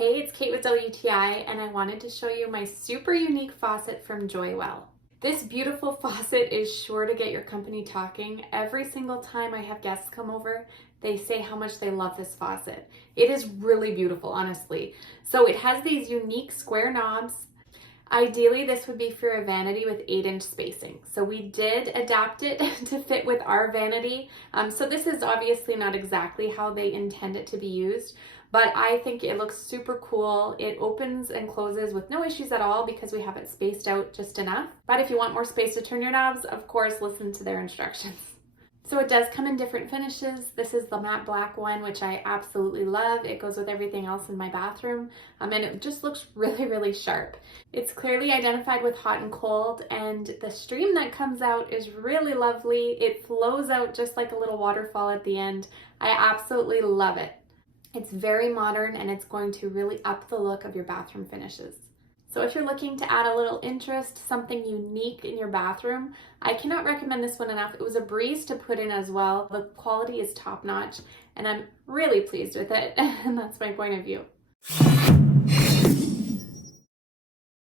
Hey, it's Kate with WTI, and I wanted to show you my super unique faucet from JOYWELL. This beautiful faucet is sure to get your company talking. Every single time I have guests come over, they say how much they love this faucet. It is really beautiful, honestly. So it has these unique square knobs. Ideally, this would be for a vanity with 8-inch spacing. So we did adapt it to fit with our vanity. So this is obviously not exactly how they intend it to be used, but I think it looks super cool. It opens and closes with no issues at all because we have it spaced out just enough. But if you want more space to turn your knobs, of course, listen to their instructions. So it does come in different finishes. This is the matte black one, which I absolutely love. It goes with everything else in my bathroom, and it just looks really, really sharp. It's clearly identified with hot and cold, and the stream that comes out is really lovely. It flows out just like a little waterfall at the end. I absolutely love it. It's very modern, and it's going to really up the look of your bathroom finishes. So if you're looking to add a little interest, something unique in your bathroom, I cannot recommend this one enough. It was a breeze to put in as well. The quality is top notch, and I'm really pleased with it, and that's my point of view.